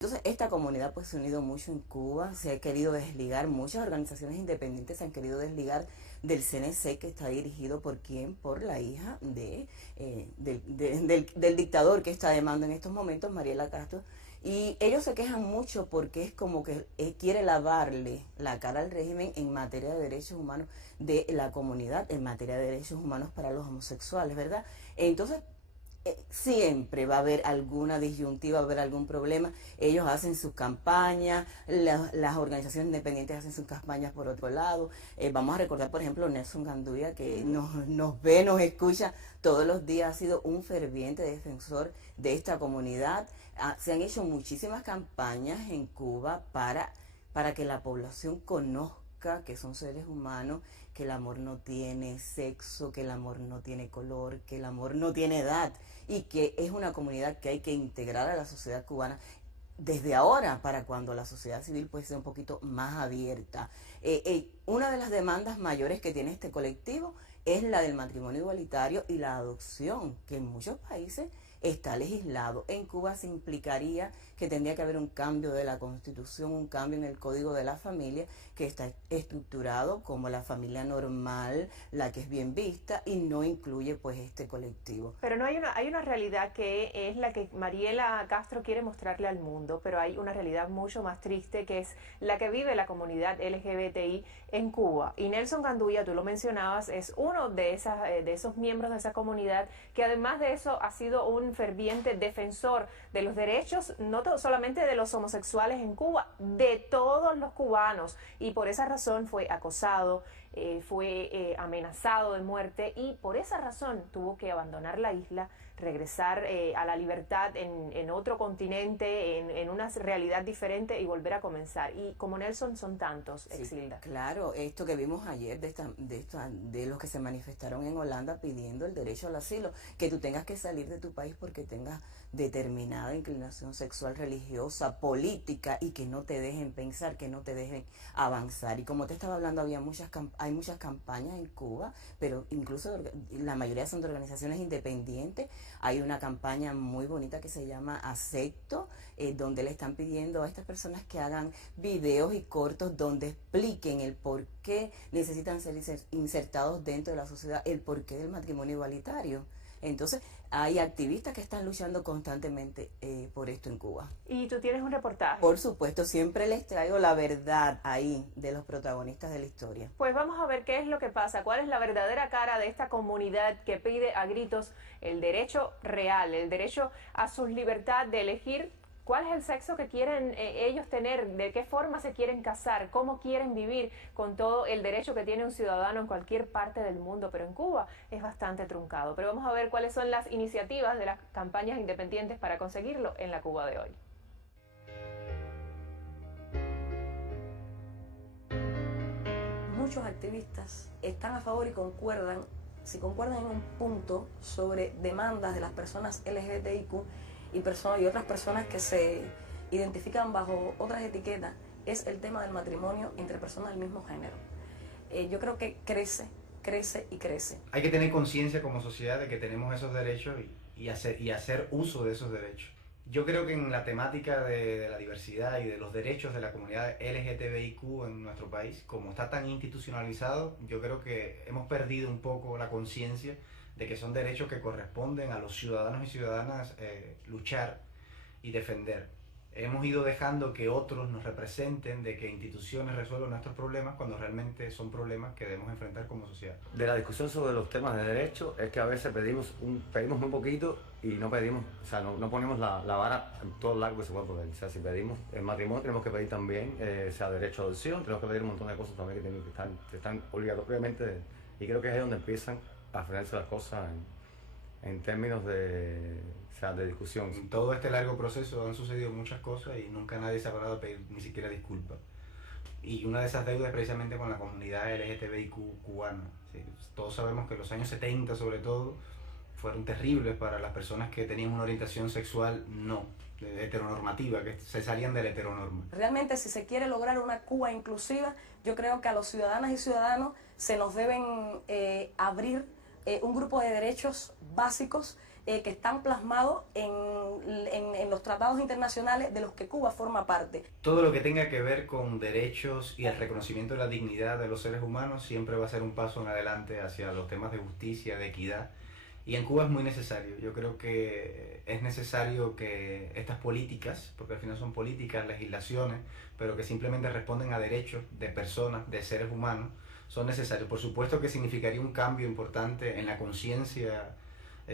Entonces, esta comunidad pues se ha unido mucho en Cuba, se ha querido desligar, muchas organizaciones independientes se han querido desligar del CNC, que está dirigido por quién, por la hija del dictador que está de mando en estos momentos, Mariela Castro, y ellos se quejan mucho porque es como que quiere lavarle la cara al régimen en materia de derechos humanos de la comunidad, en materia de derechos humanos para los homosexuales, ¿verdad? Entonces, siempre va a haber alguna disyuntiva, va a haber algún problema. Ellos hacen sus campañas, las organizaciones independientes hacen sus campañas por otro lado. Vamos a recordar, por ejemplo, Nelson Ganduya, que nos ve, nos escucha todos los días, ha sido un ferviente defensor de esta comunidad. Se han hecho muchísimas campañas en Cuba para que la población conozca que son seres humanos, que el amor no tiene sexo, que el amor no tiene color, que el amor no tiene edad, y que es una comunidad que hay que integrar a la sociedad cubana desde ahora, para cuando la sociedad civil puede ser un poquito más abierta. Una de las demandas mayores que tiene este colectivo es la del matrimonio igualitario y la adopción, que en muchos países está legislado. En Cuba se implicaría que tendría que haber un cambio de la Constitución, un cambio en el Código de la Familia, que está estructurado como la familia normal, la que es bien vista, y no incluye pues este colectivo. Pero no hay una realidad que es la que Mariela Castro quiere mostrarle al mundo, pero hay una realidad mucho más triste, que es la que vive la comunidad LGBTI en Cuba. Y Nelson Ganduya, tú lo mencionabas, es uno de esos miembros de esa comunidad, que además de eso ha sido un ferviente defensor de los derechos, no solamente de los homosexuales en Cuba, de todos los cubanos. Y por esa razón fue acosado, fue amenazado de muerte, y por esa razón tuvo que abandonar la isla, regresar a la libertad en otro continente, en una realidad diferente, y volver a comenzar. Y como Nelson son tantos, Sí, Exilda. claro, esto que vimos ayer de los que se manifestaron en Holanda pidiendo el derecho al asilo, que tú tengas que salir de tu país porque tengas determinada inclinación sexual, religiosa, política, y que no te dejen pensar, que no te dejen avanzar. Y como te estaba hablando, hay muchas campañas en Cuba, pero incluso la mayoría son de organizaciones independientes. Hay una campaña muy bonita que se llama Acepto, donde le están pidiendo a estas personas que hagan videos y cortos donde expliquen el por qué necesitan ser insertados dentro de la sociedad, el porqué del matrimonio igualitario. Entonces, hay activistas que están luchando constantemente por esto en Cuba. Y tú tienes un reportaje. Por supuesto, siempre les traigo la verdad ahí de los protagonistas de la historia. Pues vamos a ver qué es lo que pasa, cuál es la verdadera cara de esta comunidad que pide a gritos el derecho real, el derecho a su libertad de elegir cuál es el sexo que quieren ellos tener, de qué forma se quieren casar, cómo quieren vivir, con todo el derecho que tiene un ciudadano en cualquier parte del mundo. Pero en Cuba es bastante truncado. Pero vamos a ver cuáles son las iniciativas de las campañas independientes para conseguirlo en la Cuba de hoy. Muchos activistas están a favor y concuerdan, si concuerdan en un punto sobre demandas de las personas LGBTIQ y otras personas que se identifican bajo otras etiquetas, es el tema del matrimonio entre personas del mismo género. Yo creo que crece y crece. Hay que tener conciencia como sociedad de que tenemos esos derechos y hacer uso de esos derechos. Yo creo que en la temática de la diversidad y de los derechos de la comunidad LGTBIQ en nuestro país, como está tan institucionalizado, yo creo que hemos perdido un poco la conciencia de que son derechos que corresponden a los ciudadanos y ciudadanas luchar y defender. Hemos ido dejando que otros nos representen, de que instituciones resuelvan nuestros problemas, cuando realmente son problemas que debemos enfrentar como sociedad. De la discusión sobre los temas de derecho es que a veces pedimos muy poquito y no pedimos, o sea, no ponemos la vara en todo el largo que se puede poner. O sea, si pedimos el matrimonio, tenemos que pedir también sea derecho a adopción, tenemos que pedir un montón de cosas también que están obligatoriamente, y creo que es ahí donde empiezan a frenarse las cosas en términos de discusión. En todo este largo proceso han sucedido muchas cosas y nunca nadie se ha parado a pedir ni siquiera disculpas. Y una de esas deudas es precisamente con la comunidad LGTBIQ cubana. Sí, todos sabemos que los años 70 sobre todo fueron terribles para las personas que tenían una orientación sexual heteronormativa, que se salían de la heteronorma. Realmente, si se quiere lograr una Cuba inclusiva, yo creo que a los ciudadanas y ciudadanos se nos deben abrir un grupo de derechos básicos que están plasmados en los tratados internacionales de los que Cuba forma parte. Todo lo que tenga que ver con derechos y el reconocimiento de la dignidad de los seres humanos siempre va a ser un paso en adelante hacia los temas de justicia, de equidad. Y en Cuba es muy necesario. Yo creo que es necesario que estas políticas, porque al final son políticas, legislaciones, pero que simplemente responden a derechos de personas, de seres humanos, son necesarios. Por supuesto que significaría un cambio importante en la conciencia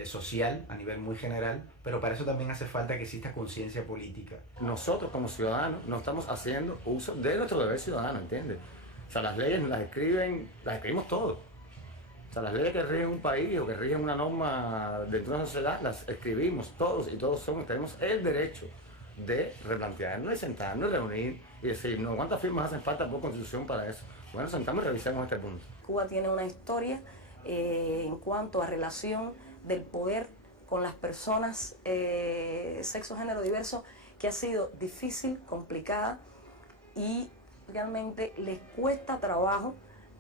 social a nivel muy general, pero para eso también hace falta que exista conciencia política. Nosotros como ciudadanos no estamos haciendo uso de nuestro deber ciudadano, ¿entiendes? O sea, las leyes las escribimos todos. O sea, las leyes que rigen un país o que rigen una norma dentro de una sociedad, las escribimos todos y todos tenemos el derecho de replantearnos y sentarnos, reunir y decir, no, ¿cuántas firmas hacen falta por constitución para eso? Bueno, sentamos y revisemos este punto. Cuba tiene una historia en cuanto a relación del poder con las personas sexo, género diverso, que ha sido difícil, complicada y realmente les cuesta trabajo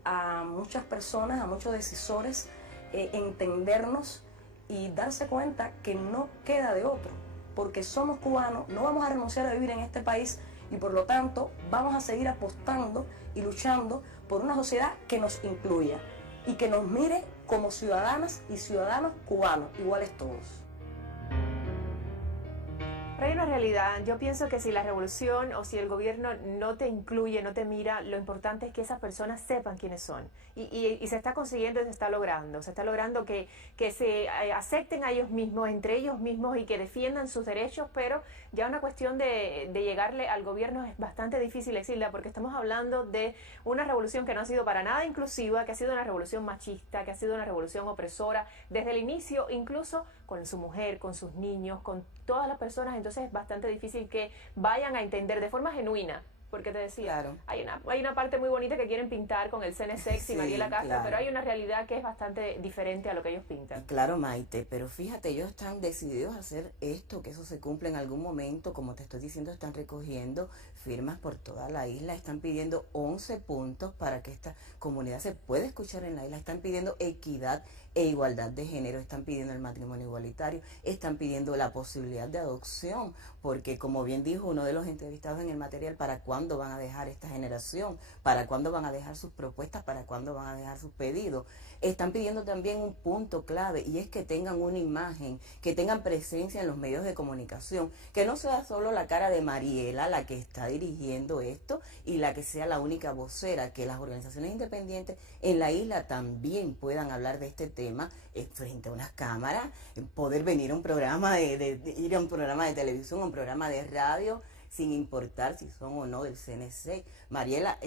a muchas personas, a muchos decisores, entendernos y darse cuenta que no queda de otro, porque somos cubanos, no vamos a renunciar a vivir en este país y por lo tanto vamos a seguir apostando y luchando por una sociedad que nos incluya y que nos mire como ciudadanas y ciudadanos cubanos, iguales todos. Pero hay una realidad, yo pienso que si la revolución o si el gobierno no te incluye, no te mira, lo importante es que esas personas sepan quiénes son. Y se está consiguiendo y se está logrando que se acepten a ellos mismos, entre ellos mismos y que defiendan sus derechos, pero ya una cuestión de llegarle al gobierno es bastante difícil, Exilda, porque estamos hablando de una revolución que no ha sido para nada inclusiva, que ha sido una revolución machista, que ha sido una revolución opresora, desde el inicio incluso con su mujer, con sus niños, con todas las personas, entonces es bastante difícil que vayan a entender de forma genuina, porque te decía, Claro. hay una parte muy bonita que quieren pintar con el CNSX y Sí, Mariela Castro, claro. pero hay una realidad que es bastante diferente a lo que ellos pintan. Claro, Maite, pero fíjate, ellos están decididos a hacer esto, que eso se cumpla en algún momento, como te estoy diciendo, están recogiendo firmas por toda la isla, están pidiendo 11 puntos para que esta comunidad se pueda escuchar en la isla, están pidiendo equidad e igualdad de género, están pidiendo el matrimonio igualitario, están pidiendo la posibilidad de adopción, porque como bien dijo uno de los entrevistados en el material, ¿para cuándo van a dejar esta generación? ¿Para cuándo van a dejar sus propuestas? ¿Para cuándo van a dejar sus pedidos? Están pidiendo también un punto clave y es que tengan una imagen, que tengan presencia en los medios de comunicación, que no sea solo la cara de Mariela la que está dirigiendo esto y la que sea la única vocera, que las organizaciones independientes en la isla también puedan hablar de este tema frente a unas cámaras, poder venir a un programa ir a un programa de televisión, a un programa de radio, sin importar si son o no del CNC. Mariela,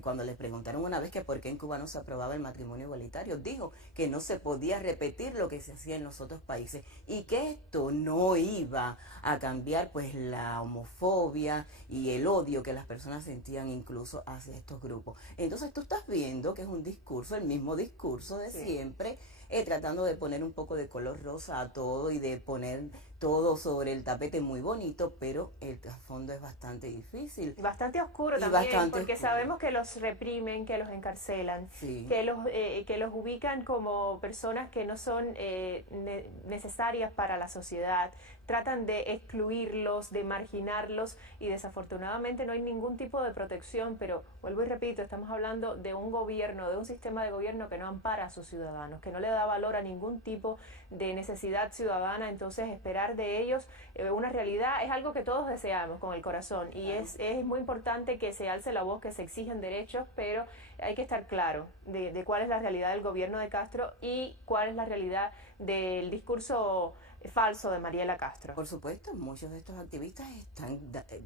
cuando les preguntaron una vez que por qué en Cuba no se aprobaba el matrimonio igualitario, dijo que no se podía repetir lo que se hacía en los otros países y que esto no iba a cambiar pues la homofobia y el odio que las personas sentían incluso hacia estos grupos. Entonces tú estás viendo que es un discurso, el mismo discurso de siempre, tratando de poner un poco de color rosa a todo y de poner todo sobre el tapete muy bonito, pero el trasfondo es bastante difícil. Bastante oscuro Y también, bastante porque oscuro. sabemos que los reprimen, que los encarcelan, Sí. que los ubican como personas que no son necesarias para la sociedad, tratan de excluirlos, de marginarlos y desafortunadamente no hay ningún tipo de protección, pero vuelvo y repito, estamos hablando de un gobierno, de un sistema de gobierno que no ampara a sus ciudadanos, que no le da valor a ningún tipo de necesidad ciudadana, entonces esperar de ellos una realidad es algo que todos deseamos con el corazón y es muy importante que se alce la voz, que se exigen derechos, pero hay que estar claro de cuál es la realidad del gobierno de Castro y cuál es la realidad del discurso falso de Mariela Castro. Por supuesto, muchos de estos activistas están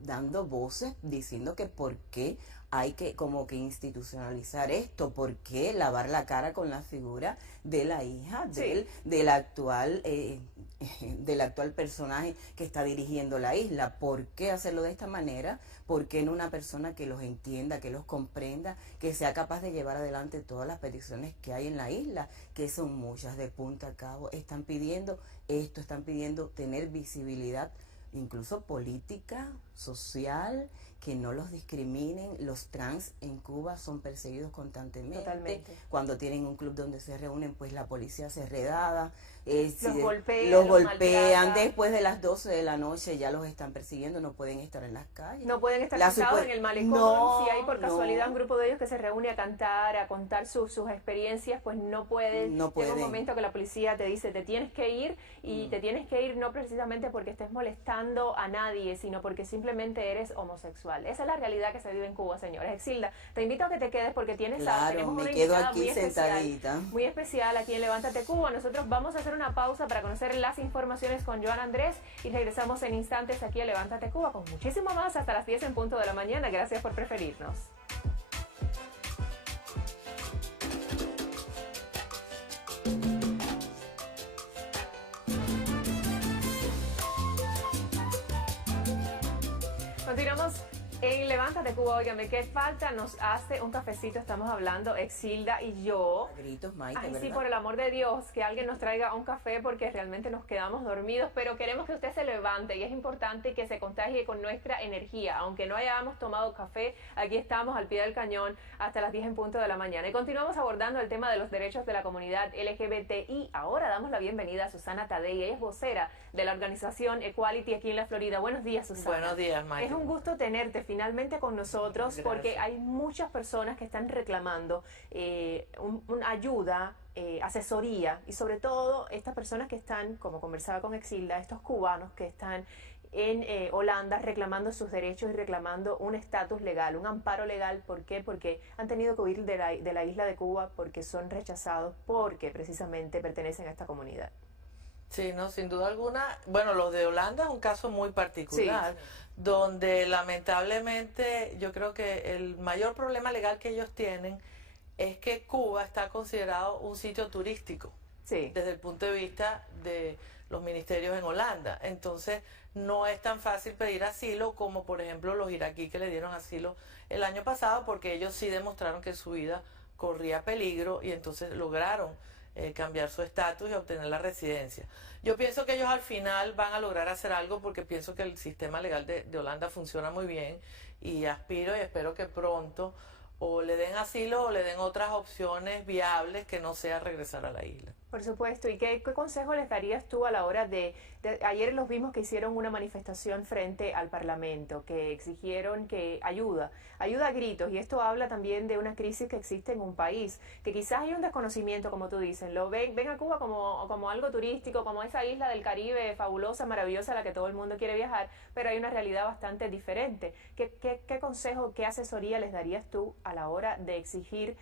dando voces diciendo que por qué hay que como que institucionalizar esto, por qué lavar la cara con la figura de la hija del actual personaje que está dirigiendo la isla, por qué hacerlo de esta manera, por qué no una persona que los entienda, que los comprenda, que sea capaz de llevar adelante todas las peticiones que hay en la isla, que son muchas de punta a cabo, están pidiendo esto, están pidiendo tener visibilidad incluso política, social, que no los discriminen. Los trans en Cuba son perseguidos constantemente. Totalmente. Cuando tienen un club donde se reúnen, pues la policía hace redadas. Los golpean, los los golpean. maltratan. Después de las 12 de la noche ya los están persiguiendo, no pueden estar en las calles. No pueden estar La sentados supu- en el malecón. No, Si hay por casualidad no. un grupo de ellos que se reúne a cantar, a contar sus experiencias, pues no pueden. No Llega pueden. un momento que la policía te dice, te tienes que ir, y te tienes que ir no precisamente porque estés molestando a nadie, sino porque simplemente eres homosexual. Esa es la realidad que se vive en Cuba, señores. Exilda, te invito a que te quedes porque Claro, tenemos me una quedo invitada aquí muy especial, sentadita. muy especial aquí en Levántate Cuba. Nosotros vamos a hacer una pausa para conocer las informaciones con Joan Andrés y regresamos en instantes aquí a Levántate Cuba con muchísimo más hasta las 10 en punto de la mañana. Gracias por preferirnos. Continuamos en Levántate Cuba. Óigame, ¿qué falta nos hace un cafecito? Estamos hablando Exilda y yo. Gritos, Maite, Ay, sí, ¿verdad? por el amor de Dios, que alguien nos traiga un café porque realmente nos quedamos dormidos, pero queremos que usted se levante y es importante que se contagie con nuestra energía. Aunque no hayamos tomado café, aquí estamos al pie del cañón hasta las 10 en punto de la mañana. Y continuamos abordando el tema de los derechos de la comunidad LGBTI. Ahora damos la bienvenida a Susana Tadei. Ella es vocera de la organización Equality aquí en la Florida. Buenos días, Susana. Buenos días, Maite. Es un gusto tenerte finalmente con nosotros. Gracias. Porque hay muchas personas que están reclamando una ayuda, asesoría, y sobre todo estas personas que están, como conversaba con Exilda, estos cubanos que están en Holanda reclamando sus derechos y reclamando un estatus legal, un amparo legal. ¿Por qué? Porque han tenido que huir de la isla de Cuba porque son rechazados, porque precisamente pertenecen a esta comunidad. Sí, no, sin duda alguna. Bueno, los de Holanda es un caso muy particular, donde lamentablemente yo creo que el mayor problema legal que ellos tienen es que Cuba está considerado un sitio turístico Sí. desde el punto de vista de los ministerios en Holanda. Entonces, no es tan fácil pedir asilo como, por ejemplo, los iraquíes que le dieron asilo el año pasado, porque ellos sí demostraron que su vida corría peligro y entonces lograron cambiar su estatus y obtener la residencia. Yo pienso que ellos al final van a lograr hacer algo porque pienso que el sistema legal de Holanda funciona muy bien y aspiro y espero que pronto o le den asilo o le den otras opciones viables que no sea regresar a la isla. Por supuesto. ¿Y qué consejo les darías tú a la hora ayer los vimos que hicieron una manifestación frente al Parlamento, que exigieron que ayuda a gritos, y esto habla también de una crisis que existe en un país, que quizás hay un desconocimiento, como tú dices, ven a Cuba como algo turístico, como esa isla del Caribe fabulosa, maravillosa, a la que todo el mundo quiere viajar, pero hay una realidad bastante diferente. ¿Qué consejo, qué asesoría les darías tú a la hora de exigir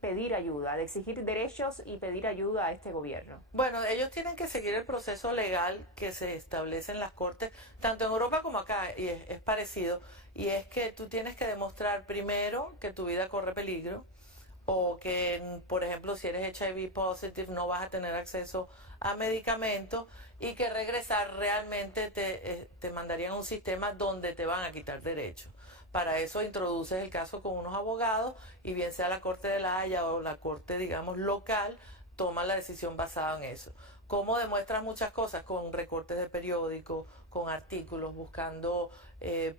pedir ayuda, de exigir derechos y pedir ayuda a este gobierno? Bueno, ellos tienen que seguir el proceso legal que se establece en las cortes, tanto en Europa como acá, y es parecido, y es que tú tienes que demostrar primero que tu vida corre peligro, o que, por ejemplo, si eres HIV positive no vas a tener acceso a medicamentos, y que regresar realmente te mandarían a un sistema donde te van a quitar derechos. Para eso introduces el caso con unos abogados y bien sea la Corte de la Haya o la Corte, digamos, local, toma la decisión basada en eso. ¿Cómo demuestras muchas cosas? Con recortes de periódicos, con artículos, buscando,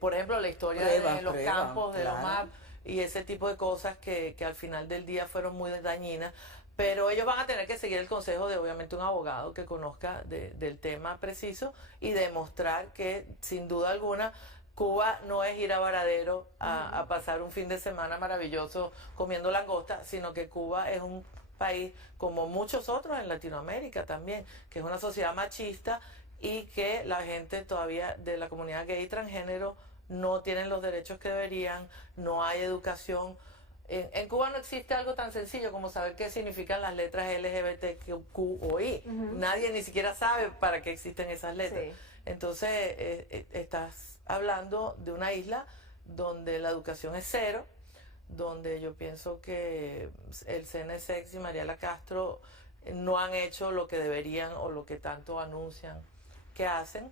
por ejemplo, la historia de los campos, de los MAP y ese tipo de cosas que al final del día fueron muy dañinas. Pero ellos van a tener que seguir el consejo de, obviamente, un abogado que conozca del tema preciso y demostrar que, sin duda alguna, Cuba no es ir a Varadero a pasar un fin de semana maravilloso comiendo langosta, sino que Cuba es un país como muchos otros en Latinoamérica también, que es una sociedad machista y que la gente todavía de la comunidad gay y transgénero no tienen los derechos que deberían, no hay educación. En Cuba no existe algo tan sencillo como saber qué significan las letras LGBTQ o I. Nadie ni siquiera sabe para qué existen esas letras. Sí. Entonces, estás hablando de una isla donde la educación es cero, donde yo pienso que el CNSX y Mariela Castro no han hecho lo que deberían o lo que tanto anuncian que hacen,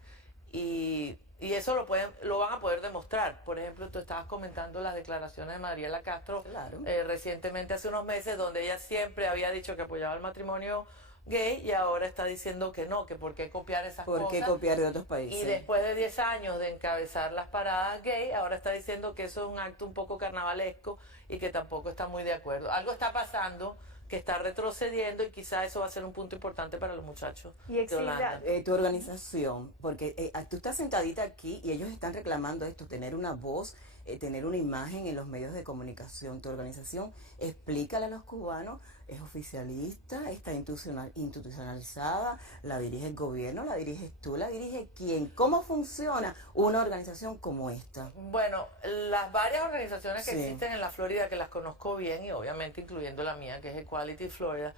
y eso lo van a poder demostrar. Por ejemplo, tú estabas comentando las declaraciones de Mariela Castro Claro. recientemente, hace unos meses, donde ella siempre había dicho que apoyaba el matrimonio gay y ahora está diciendo que no, que por qué copiar esas ¿Por cosas. qué copiar de otros países? Y después de 10 años de encabezar las paradas gay, ahora está diciendo que eso es un acto un poco carnavalesco y que tampoco está muy de acuerdo. Algo está pasando que está retrocediendo y quizá eso va a ser un punto importante para los muchachos Y de Exilda, Holanda. Tu organización, porque tú estás sentadita aquí y ellos están reclamando esto, tener una voz, tener una imagen en los medios de comunicación. Tu organización, explícale a los cubanos, es oficialista, está institucionalizada, la dirige el gobierno, la diriges tú, la dirige quién, cómo funciona una organización como esta. Bueno, las varias organizaciones que Sí. existen en la Florida, que las conozco bien y obviamente incluyendo la mía, que es Equality Florida,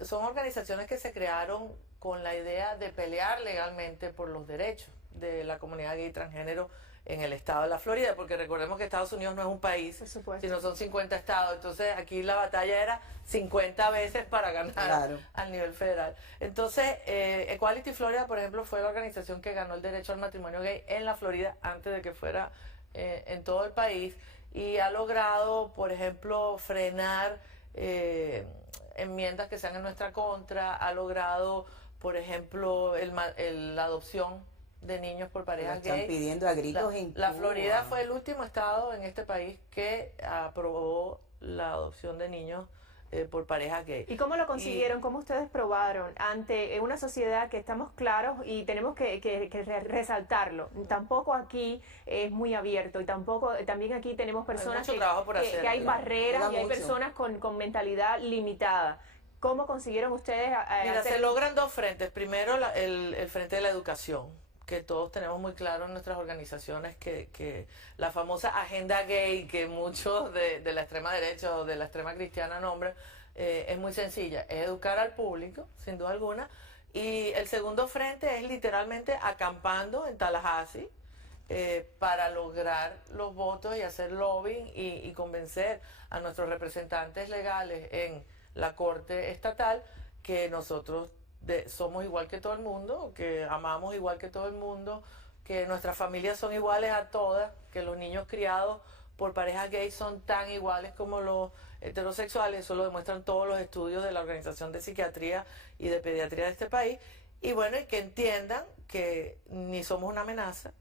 son organizaciones que se crearon con la idea de pelear legalmente por los derechos de la comunidad gay y transgénero en el estado de la Florida, porque recordemos que Estados Unidos no es un país, por supuesto. sino son 50 estados, entonces aquí la batalla era 50 veces para ganar Claro. al nivel federal. Entonces, Equality Florida, por ejemplo, fue la organización que ganó el derecho al matrimonio gay en la Florida antes de que fuera en todo el país, y ha logrado, por ejemplo, frenar enmiendas que sean en nuestra contra, ha logrado, por ejemplo, la adopción de niños por Lo parejas están gay. pidiendo a gritos en La Cuba. Florida fue el último estado en este país que aprobó la adopción de niños por parejas gay. ¿Y cómo lo consiguieron? ¿Cómo ustedes probaron ante una sociedad que estamos claros y tenemos que resaltarlo? Tampoco aquí es muy abierto y también aquí tenemos personas mucho trabajo por hacer, que hay claro. barreras Queda y hay mucho. personas con mentalidad limitada. ¿Cómo consiguieron ustedes Mira, hacer- se logran dos frentes. Primero, el frente de la educación, que todos tenemos muy claro en nuestras organizaciones que la famosa agenda gay que muchos de la extrema derecha o de la extrema cristiana nombran, es muy sencilla, es educar al público, sin duda alguna, y el segundo frente es literalmente acampando en Tallahassee para lograr los votos y hacer lobbying y convencer a nuestros representantes legales en la Corte Estatal que nosotros somos igual que todo el mundo, que amamos igual que todo el mundo, que nuestras familias son iguales a todas, que los niños criados por parejas gays son tan iguales como los heterosexuales. Eso lo demuestran todos los estudios de la Organización de Psiquiatría y de Pediatría de este país. Y bueno, y que entiendan que ni somos una amenaza,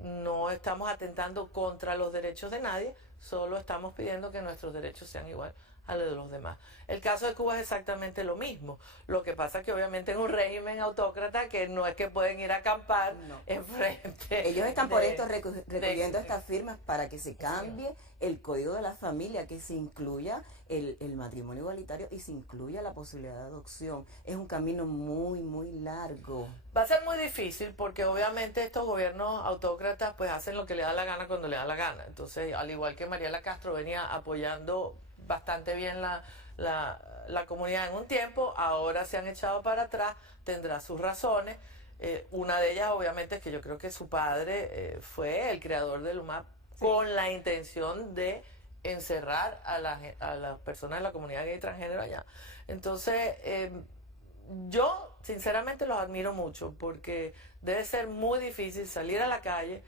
no estamos atentando contra los derechos de nadie, solo estamos pidiendo que nuestros derechos sean igual a los de los demás. El caso de Cuba es exactamente lo mismo. Lo que pasa es que obviamente en un régimen autócrata que no es que pueden ir a acampar No. enfrente. Ellos están por de- esto recogiendo estas firmas para que se cambie el código de la familia, que se incluya el matrimonio igualitario y se incluya la posibilidad de adopción. Es un camino muy, muy largo. Va a ser muy difícil porque obviamente estos gobiernos autócratas pues hacen lo que le da la gana cuando le da la gana. Entonces, al igual que Mariela Castro venía apoyando bastante bien la comunidad en un tiempo, ahora se han echado para atrás, tendrá sus razones. Una de ellas obviamente es que yo creo que su padre fue el creador del UMAP con la intención de encerrar a las personas de la comunidad gay y transgénero allá. Entonces, yo sinceramente los admiro mucho porque debe ser muy difícil salir a la calle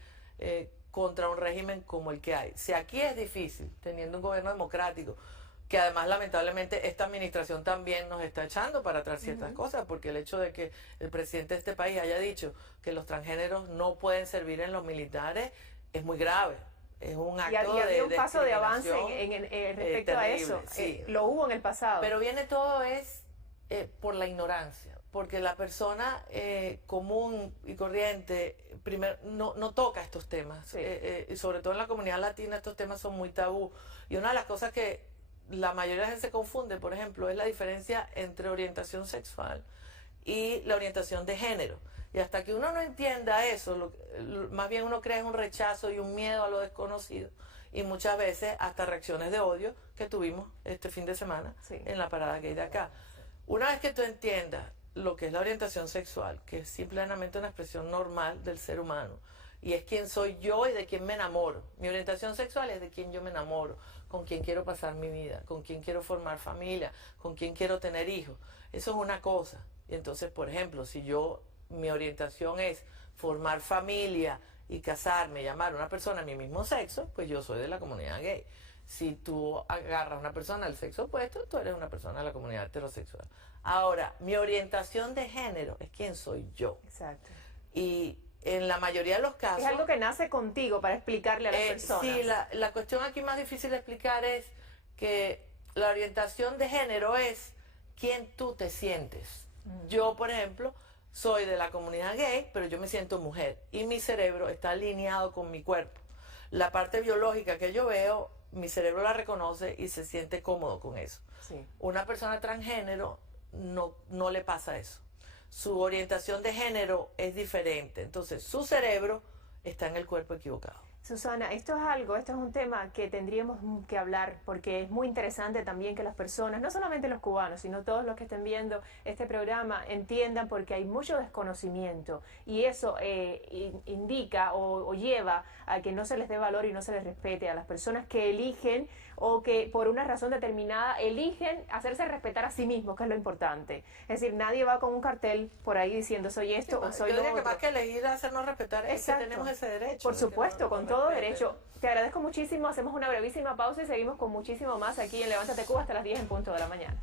contra un régimen como el que hay. Si aquí es difícil, teniendo un gobierno democrático, que además lamentablemente esta administración también nos está echando para atrás ciertas cosas, porque el hecho de que el presidente de este país haya dicho que los transgéneros no pueden servir en los militares es muy grave. Es un acto y había de un paso de avance discriminación, respecto a terrible, eso. sí. Lo hubo en el pasado. Pero viene todo es por la ignorancia, porque la persona común y corriente primero no toca estos temas. Sí. Y sobre todo en la comunidad latina estos temas son muy tabú. Y una de las cosas que la mayoría de la gente se confunde, por ejemplo, es la diferencia entre orientación sexual y la orientación de género. Y hasta que uno no entienda eso, más bien uno crea un rechazo y un miedo a lo desconocido. Y muchas veces hasta reacciones de odio que tuvimos este fin de semana Sí. en la parada gay de acá. Una vez que tú entiendas lo que es la orientación sexual, que es simplemente una expresión normal del ser humano, y es quién soy yo y de quién me enamoro. Mi orientación sexual es de quién yo me enamoro, con quién quiero pasar mi vida, con quién quiero formar familia, con quién quiero tener hijos. Eso es una cosa. Y entonces, por ejemplo, si mi orientación es formar familia y casarme y amar a una persona de mi mismo sexo, pues yo soy de la comunidad gay. Si tú agarras a una persona del sexo opuesto, tú eres una persona de la comunidad heterosexual. Ahora, mi orientación de género es quién soy yo. Exacto. Y en la mayoría de los casos... Es algo que nace contigo para explicarle a las personas. Sí, la cuestión aquí más difícil de explicar es que La orientación de género es quién tú te sientes. Yo, por ejemplo, soy de la comunidad gay, pero yo me siento mujer y mi cerebro está alineado con mi cuerpo. La parte biológica que yo veo, mi cerebro la reconoce y se siente cómodo con eso. Sí. Una persona transgénero no le pasa eso. Su orientación de género es diferente. Entonces, su cerebro está en el cuerpo equivocado. Susana, esto es un tema que tendríamos que hablar porque es muy interesante también que las personas, no solamente los cubanos, sino todos los que estén viendo este programa entiendan porque hay mucho desconocimiento y eso indica o lleva a que no se les dé valor y no se les respete a las personas que eligen o que por una razón determinada eligen hacerse respetar a sí mismos, que es lo importante. Es decir, nadie va con un cartel por ahí diciendo soy esto o soy yo lo diría que otro. más que elegir hacernos respetar es que Exacto. tenemos ese derecho. Por de que supuesto, nos con todo respeten. derecho. Te agradezco muchísimo, hacemos una brevísima pausa y seguimos con muchísimo más aquí en Levántate Cuba hasta las 10 en punto de la mañana.